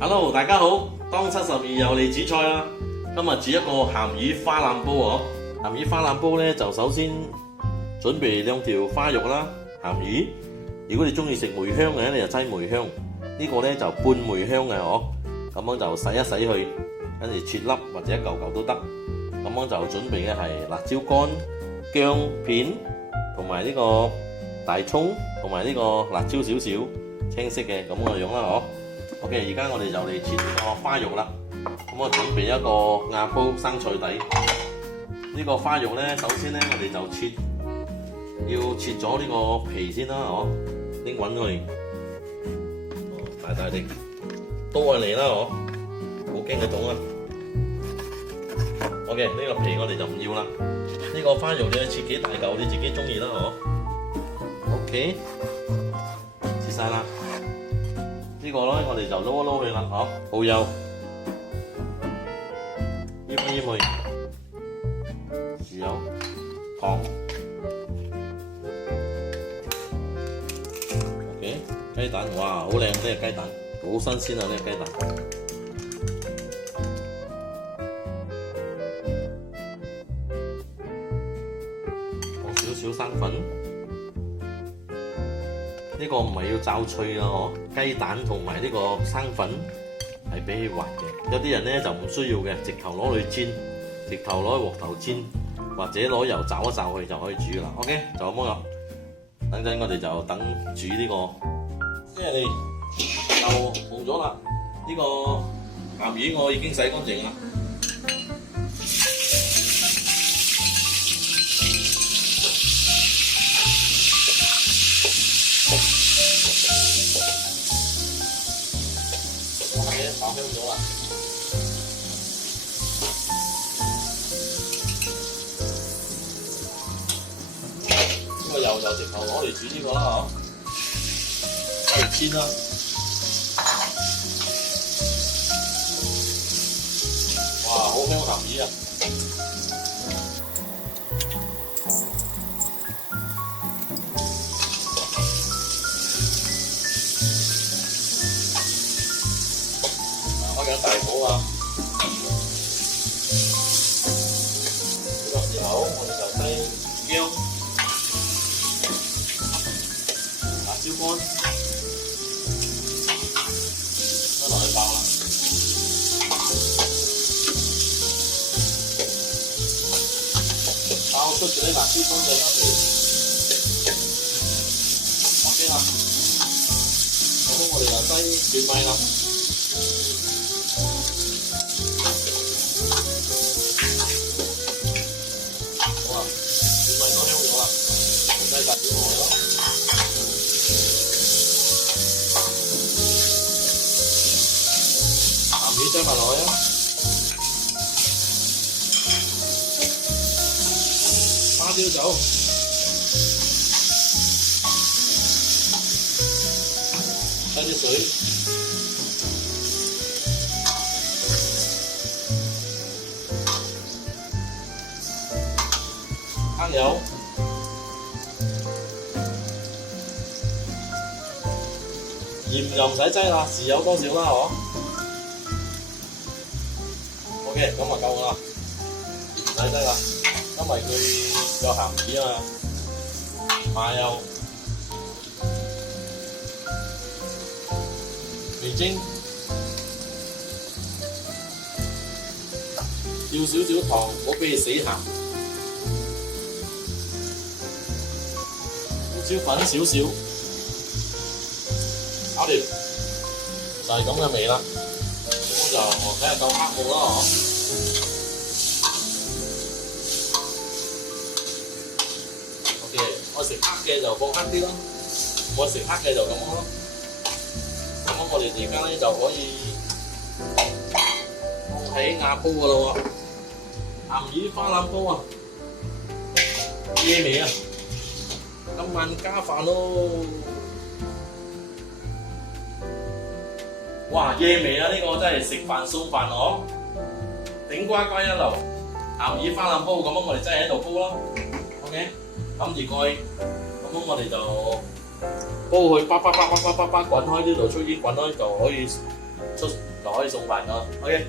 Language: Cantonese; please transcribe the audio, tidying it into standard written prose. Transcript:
Hello， 大家好，當72又嚟煮菜啦。今日煮一個鹹魚花腩煲喎。鹹魚花腩煲咧就首先準備2條花肉啦，鹹魚。如果你中意食梅香嘅，你就擠梅香。呢個咧就半梅香嘅嗬。咁樣就洗一洗佢，跟住切粒或者一嚿嚿都得。咁樣就準備嘅係辣椒乾、薑片同埋呢個大葱同埋呢個辣椒少少青色嘅咁嘅樣啦嗬。OK， 而家我哋就嚟切呢個花肉啦。咁我準備一個亞煲生菜底。呢個花肉咧，首先咧我哋就要切咗呢個皮先啦，嗬，拎穩佢，大大力，刀嚟啦，嗬，好驚嘅種啊。OK， 呢個皮我哋就唔要啦。呢個花肉你切幾大嚿，你自己中意啦，嗬。OK， 切晒啦。呢個咧，我哋就撈一撈佢啦，嗬，蠔油、醃一醃佢，豉油、糖 ，OK， 雞蛋，哇，好靚呢個雞蛋，好新鮮啊呢個雞蛋。放少少生粉。呢個唔係要炸脆啊，嗬！雞蛋同埋呢個生粉係俾佢滑嘅。有啲人咧就唔需要嘅，直頭攞去煎，直頭攞去鑊頭煎，或者攞油炸一炸佢就可以煮啦。OK， 就咁啦。等陣我哋就等煮呢個，即係你就紅咗啦。呢個鹹魚我已經洗乾淨啦。爆香咗啦！呢個油就直頭攞嚟煮呢個啦，嗬，攞嚟煎啦。哇，好香鹹魚啊！開緊大火啊！呢個時候我哋就低薑、辣椒乾，都落去爆啦。爆出嗰啲辣椒乾嘅香味。OK 啦，咁我哋就低轉米啦。擠埋落去啊！花椒酒，加啲水，黑油，鹽就唔使擠啦，豉油多少啦，嗬。OK， 咁就夠啦，唔使擠啦，因為佢有鹹魚啊嘛。麻油、味精，要少少糖，唔好俾佢死鹹。胡椒粉少少，搞掂，就係咁嘅味啦。咁就睇下夠黑冇啦，嗬。我食黑嘅就放黑啲咯，我食黑嘅就咁咯。咁我哋而家咧就可以放喺亞煲噶啦喎，鹹魚花腩煲啊，惹味啊！今晚加飯咯！哇，惹味啊！呢個真係食飯送飯哦，頂呱呱一流。鹹魚花腩煲咁樣，我哋真係喺度煲咯。OK。冚住蓋，咁我哋就煲佢，叭滾開呢度出煙滾開就可以出就可以送飯咯。OK。